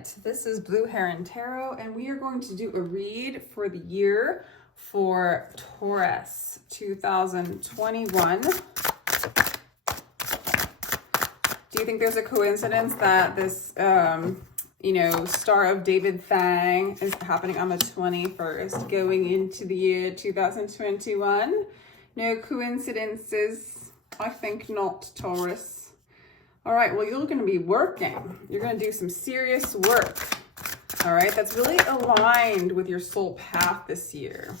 right, this is Blue Heron Tarot, and we are going to do a read for the year for Taurus 2021. Do you think there's a coincidence that this, Star of David thing is happening on the 21st, going into the year 2021? No coincidences? I think not, Taurus. All right, well, you're going to be working. You're going to do some serious work. All right, that's really aligned with your soul path this year.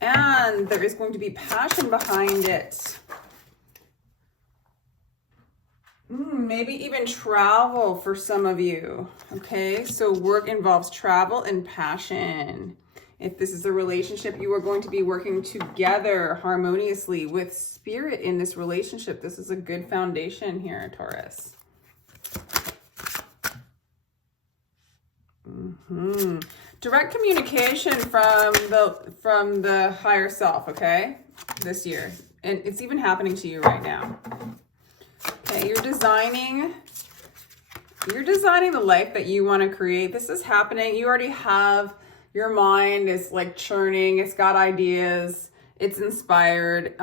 And there is going to be passion behind it. Maybe even travel for some of you. Okay, so work involves travel and passion. If this is a relationship, you are going to be working together harmoniously with spirit in this relationship. This is a good foundation here, Taurus. Direct communication from the higher self, okay, this year. And it's even happening to you right now. Okay, you're designing the life that you want to create. This is happening. You already have, your mind is like churning. It's got ideas. It's inspired.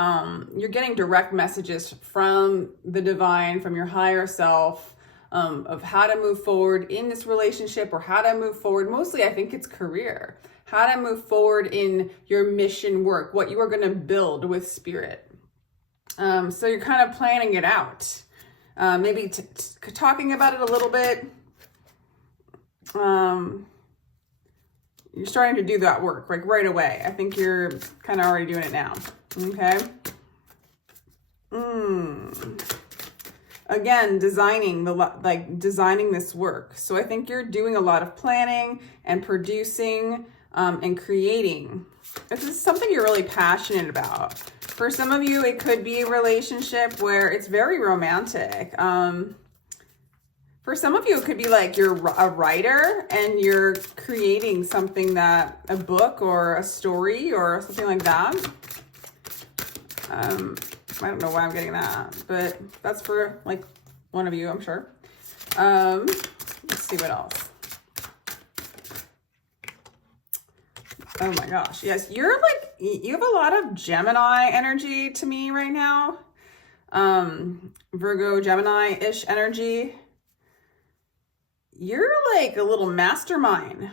You're getting direct messages from the divine, from your higher self, of how to move forward in this relationship, or how to move forward. Mostly, I think it's career. How to move forward in your mission work, what you are going to build with spirit. So you're kind of planning it out. Maybe talking about it a little bit. You're starting to do that work like right away. I think you're kind of already doing it now. Okay. Again, designing this work. So I think you're doing a lot of planning and producing and creating. This is something you're really passionate about. For some of you, it could be a relationship where it's very romantic. For some of you, it could be like you're a writer and you're creating something, a book or a story or something like that. I don't know why I'm getting that, but that's for like one of you, I'm sure. Let's see what else. Oh my gosh. Yes, you have a lot of Gemini energy to me right now. Virgo, Gemini-ish energy. You're like a little mastermind.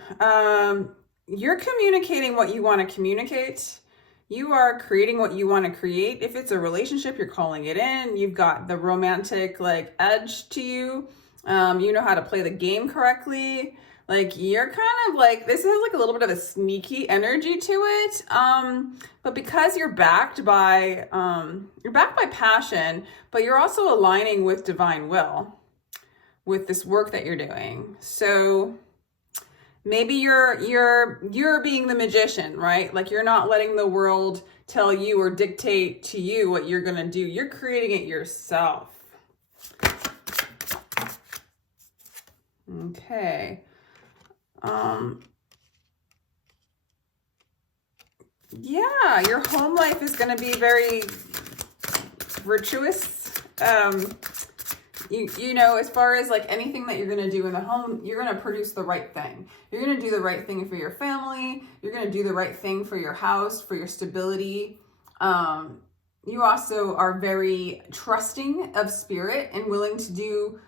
You're communicating what you want to communicate. You are creating what you want to create. If it's a relationship, you're calling it in. You've got the romantic like edge to you. You know how to play the game correctly. Like you're kind of like, this has like a little bit of a sneaky energy to it. But because you're backed by passion, but you're also aligning with divine will with this work that you're doing. So maybe you're being the magician, right? Like you're not letting the world tell you or dictate to you what you're going to do. You're creating it yourself. Okay. Yeah, your home life is going to be very virtuous. You know, as far as like anything that you're going to do in the home, you're going to produce the right thing. You're going to do the right thing for your family. You're going to do the right thing for your house, for your stability. You also are very trusting of spirit and willing to do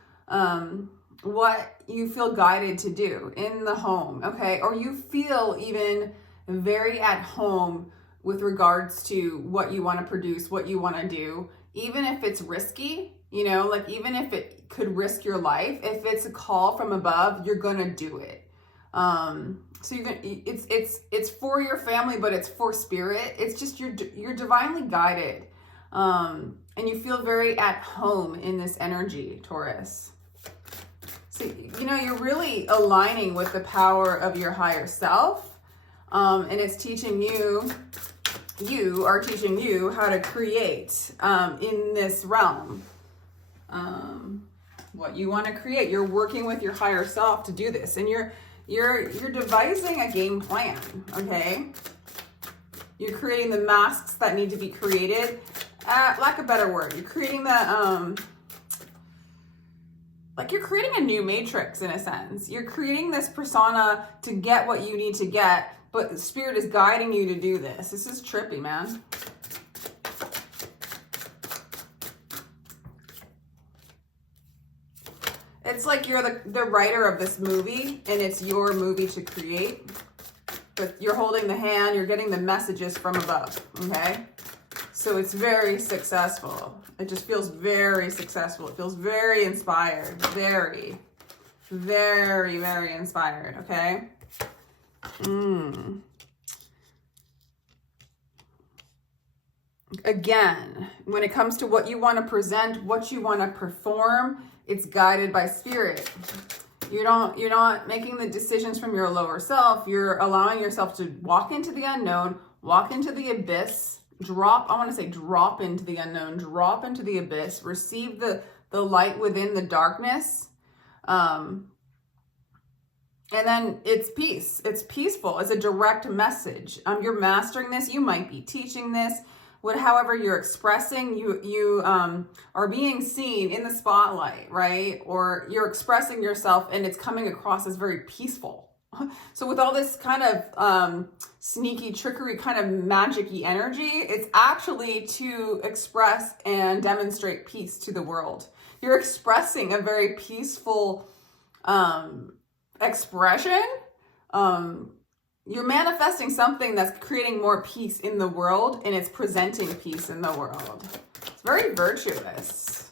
what you feel guided to do in the home, okay? Or you feel even very at home with regards to what you want to produce, what you want to do, even if it's risky. You know, like even if it could risk your life, if it's a call from above, you're gonna do it. So it's for your family, but it's for spirit. It's just you're divinely guided, and you feel very at home in this energy, Taurus. So you know you're really aligning with the power of your higher self, and it's teaching you. You are teaching you how to create in this realm. What you want to create. You're working with your higher self to do this, and you're devising a game plan. Okay, you're creating the masks that need to be created. Lack of a better word, you're creating the like you're creating a new matrix in a sense. You're creating this persona to get what you need to get, but Spirit is guiding you to do this. This is trippy, man. It's like you're the writer of this movie, and it's your movie to create. But you're holding the hand, you're getting the messages from above, okay? So it's very successful. It just feels very successful. It feels very inspired. Very, very, very inspired, okay? Again, when it comes to what you want to present, what you want to perform, it's guided by Spirit. You're not making the decisions from your lower self. You're allowing yourself to walk into the unknown, walk into the abyss, drop into the unknown, drop into the abyss, receive the light within the darkness. And then it's peace. It's peaceful. It's a direct message. You're mastering this. You might be teaching this. However you're expressing, you are being seen in the spotlight, right? Or you're expressing yourself and it's coming across as very peaceful. So with all this kind of sneaky trickery, kind of magic-y energy, it's actually to express and demonstrate peace to the world. You're expressing a very peaceful expression. You're manifesting something that's creating more peace in the world, and it's presenting peace in the world. It's very virtuous.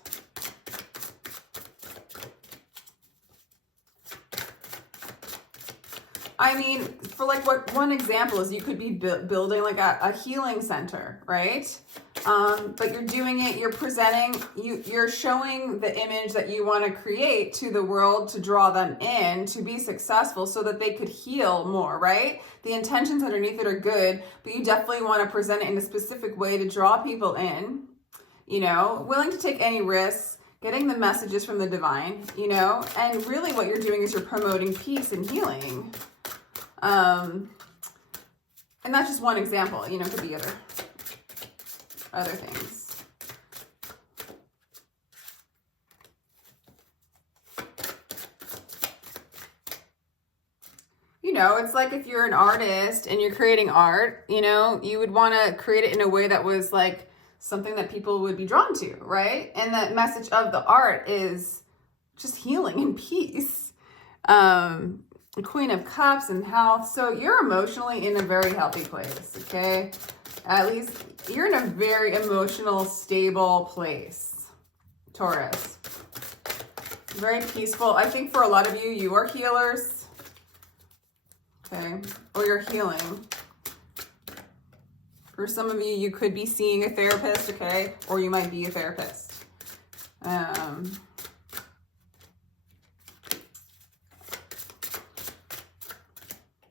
I mean, for like one example is you could be building like a healing center, right? But you're doing it, you're presenting, you're showing the image that you want to create to the world to draw them in to be successful so that they could heal more, right? The intentions underneath it are good, but you definitely want to present it in a specific way to draw people in, you know, willing to take any risks, getting the messages from the divine, you know, and really what you're doing is you're promoting peace and healing. And that's just one example, you know, it could be other things. You know, it's like if you're an artist and you're creating art, you know, you would want to create it in a way that was like something that people would be drawn to, right? And the message of the art is just healing and peace. Queen of Cups and health. So you're emotionally in a very healthy place, okay? At least you're in a very emotional, stable place, Taurus. Very peaceful. I think for a lot of you, you are healers, okay? Or you're healing. For some of you, you could be seeing a therapist, okay? Or you might be a therapist.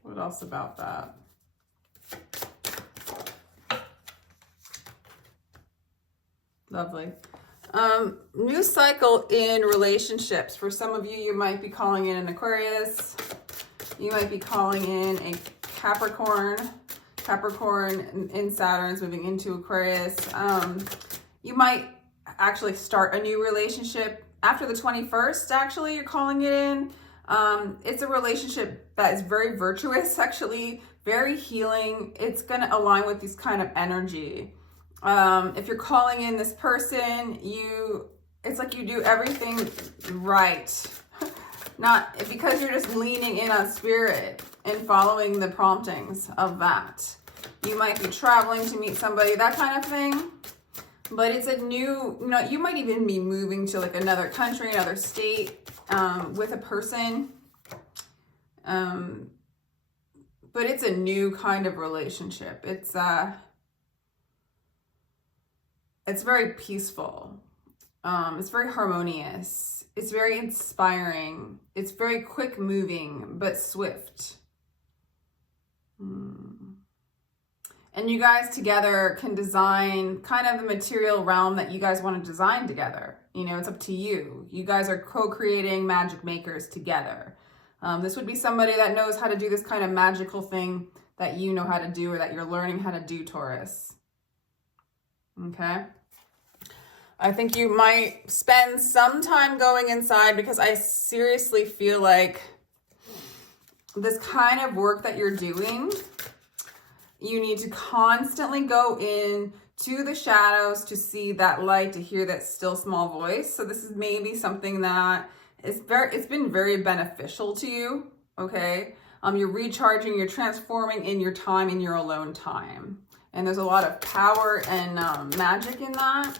What else about that? Lovely. New cycle in relationships. For some of you, you might be calling in an Aquarius. You might be calling in a Capricorn. Capricorn in Saturn's moving into Aquarius. You might actually start a new relationship after the 21st. Actually, you're calling it in. It's a relationship that is very virtuous, actually, very healing. It's going to align with this kind of energy. If you're calling in this person, it's like you do everything right. Not because you're just leaning in on Spirit and following the promptings of that. You might be traveling to meet somebody, that kind of thing. But it's a new, you might even be moving to like another country, another state, with a person. But it's a new kind of relationship. It's very peaceful. It's very harmonious. It's very inspiring. It's very quick moving, but swift. And you guys together can design kind of the material realm that you guys want to design together. You know, it's up to you. You guys are co-creating magic makers together. This would be somebody that knows how to do this kind of magical thing that you know how to do or that you're learning how to do, Taurus. Okay. I think you might spend some time going inside, because I seriously feel like this kind of work that you're doing, you need to constantly go in to the shadows to see that light, to hear that still small voice. So this is maybe something that it's been very beneficial to you, okay? You're recharging, you're transforming in your time, in your alone time. And there's a lot of power and magic in that.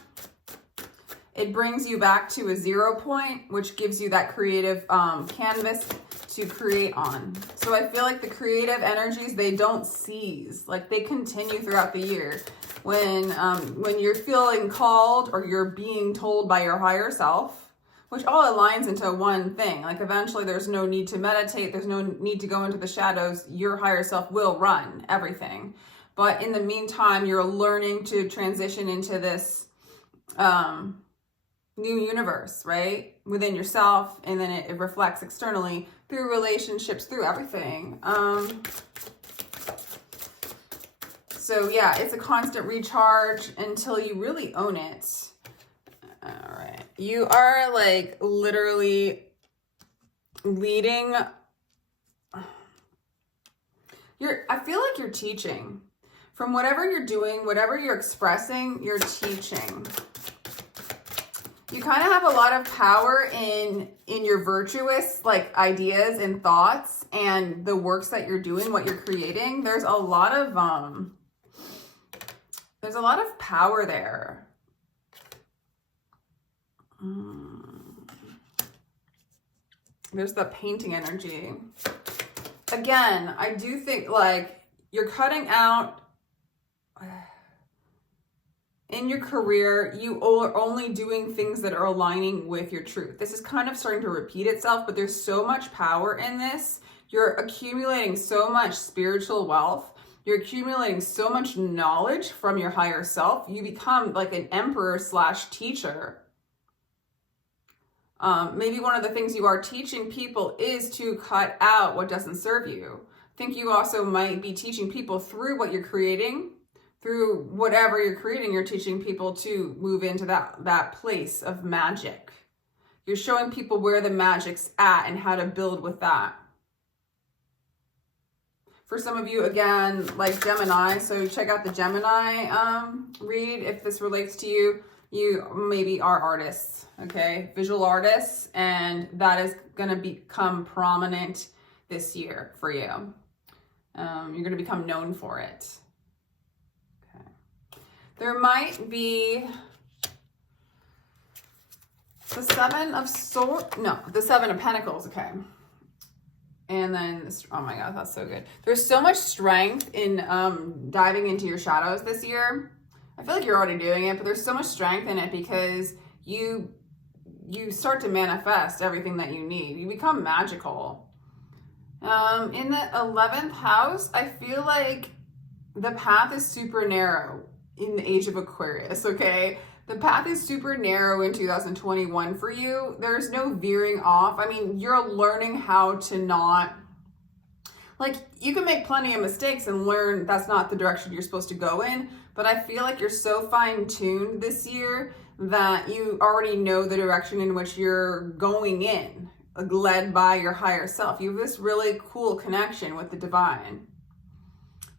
It brings you back to a 0 point, which gives you that creative canvas to create on. So I feel like the creative energies, they don't cease. Like, they continue throughout the year. When you're feeling called, or you're being told by your higher self, which all aligns into one thing. Like, eventually there's no need to meditate. There's no need to go into the shadows. Your higher self will run everything. But in the meantime, you're learning to transition into this new universe, right? Within yourself. And then it reflects externally through relationships, through everything. So yeah, it's a constant recharge until you really own it. All right. You are like literally leading. I feel like you're teaching. From whatever you're doing, whatever you're expressing, you're teaching. You kind of have a lot of power in your virtuous like ideas and thoughts, and the works that you're doing, what you're creating. There's a lot of power there. There's the painting energy. Again, I do think like you're cutting out in your career, you are only doing things that are aligning with your truth. This is kind of starting to repeat itself, but there's so much power in this. You're accumulating so much spiritual wealth. You're accumulating so much knowledge from your higher self. You become like an emperor / teacher. Maybe one of the things you are teaching people is to cut out what doesn't serve you. I think you also might be teaching people through what you're creating. Through whatever you're creating, you're teaching people to move into that place of magic. You're showing people where the magic's at and how to build with that. For some of you, again, like Gemini, so check out the Gemini read. If this relates to you, you maybe are artists, okay? Visual artists, and that is going to become prominent this year for you. You're going to become known for it. There might be the the Seven of Pentacles, okay. And then this, oh my God, that's so good. There's so much strength in diving into your shadows this year. I feel like you're already doing it, but there's so much strength in it because you start to manifest everything that you need. You become magical. In the 11th house, I feel like the path is super narrow. In the age of Aquarius, okay? The path is super narrow in 2021 for you. There's no veering off. I mean, you're learning how to not, like, you can make plenty of mistakes and learn that's not the direction you're supposed to go in, but I feel like you're so fine-tuned this year that you already know the direction in which you're going in, led by your higher self. You have this really cool connection with the divine.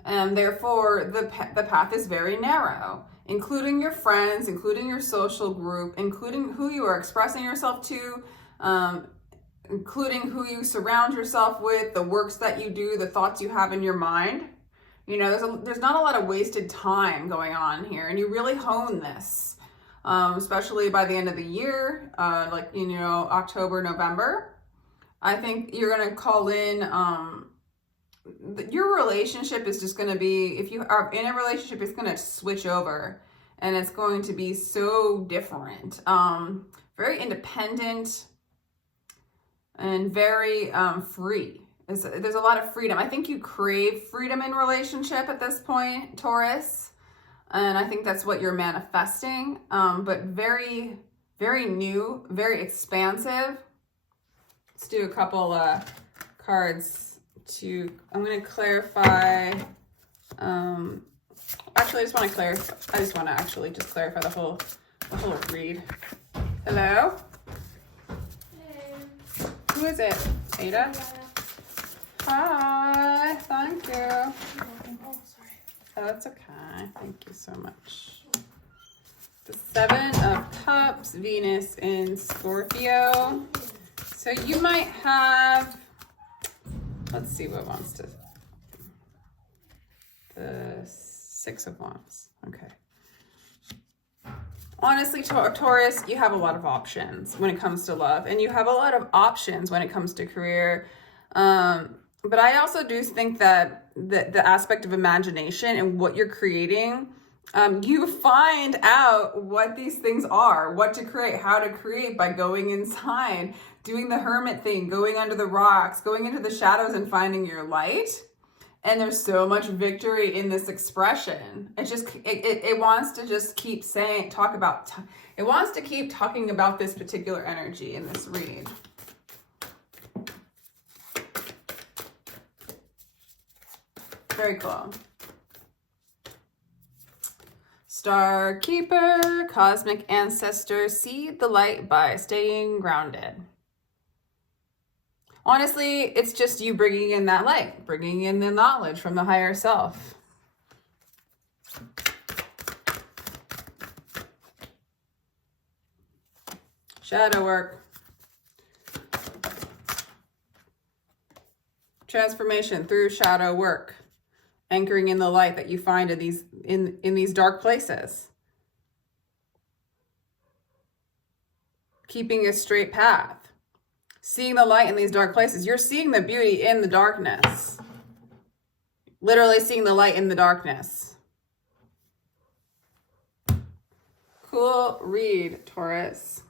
And therefore, the path is very narrow, including your friends, including your social group, including who you are expressing yourself to, including who you surround yourself with, the works that you do, the thoughts you have in your mind. You know, there's not a lot of wasted time going on here, and you really hone this, especially by the end of the year, like, you know, October, November. I think you're going to call in... your relationship is just going to be, if you are in a relationship, it's going to switch over and it's going to be so different. Very independent and very free. There's a lot of freedom. I think you crave freedom in relationship at this point, Taurus. And I think that's what you're manifesting. But very, very new, very expansive. Let's do a couple cards. I'm going to clarify, actually I just want to clarify the whole the whole read. Hello? Hello. Who is it? Ada? Hi, thank you. Oh, sorry. Oh, that's okay. Thank you so much. The Seven of Cups, Venus in Scorpio. So you might have, let's see what wants to, the Six of Wands. Okay. Honestly, Taurus, you have a lot of options when it comes to love, and you have a lot of options when it comes to career. But I also do think that the aspect of imagination and what you're creating, you find out what these things are, what to create, how to create by going inside, doing the hermit thing, going under the rocks, going into the shadows and finding your light. And there's so much victory in this expression. It just, it wants to just keep saying, it wants to keep talking about this particular energy in this read. Very cool. Star Keeper, Cosmic Ancestor, see the light by staying grounded. Honestly, it's just you bringing in that light, bringing in the knowledge from the higher self. Shadow work. Transformation through shadow work. Anchoring in the light that you find in these dark places. Keeping a straight path. Seeing the light in these dark places. You're seeing the beauty in the darkness. Literally seeing the light in the darkness. Cool read, Taurus.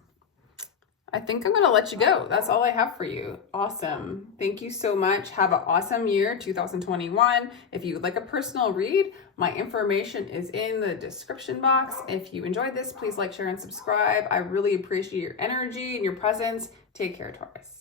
I think I'm going to let you go. That's all I have for you. Awesome. Thank you so much. Have an awesome year, 2021. If you would like a personal read, my information is in the description box. If you enjoyed this, please like, share, and subscribe. I really appreciate your energy and your presence. Take care, Taurus.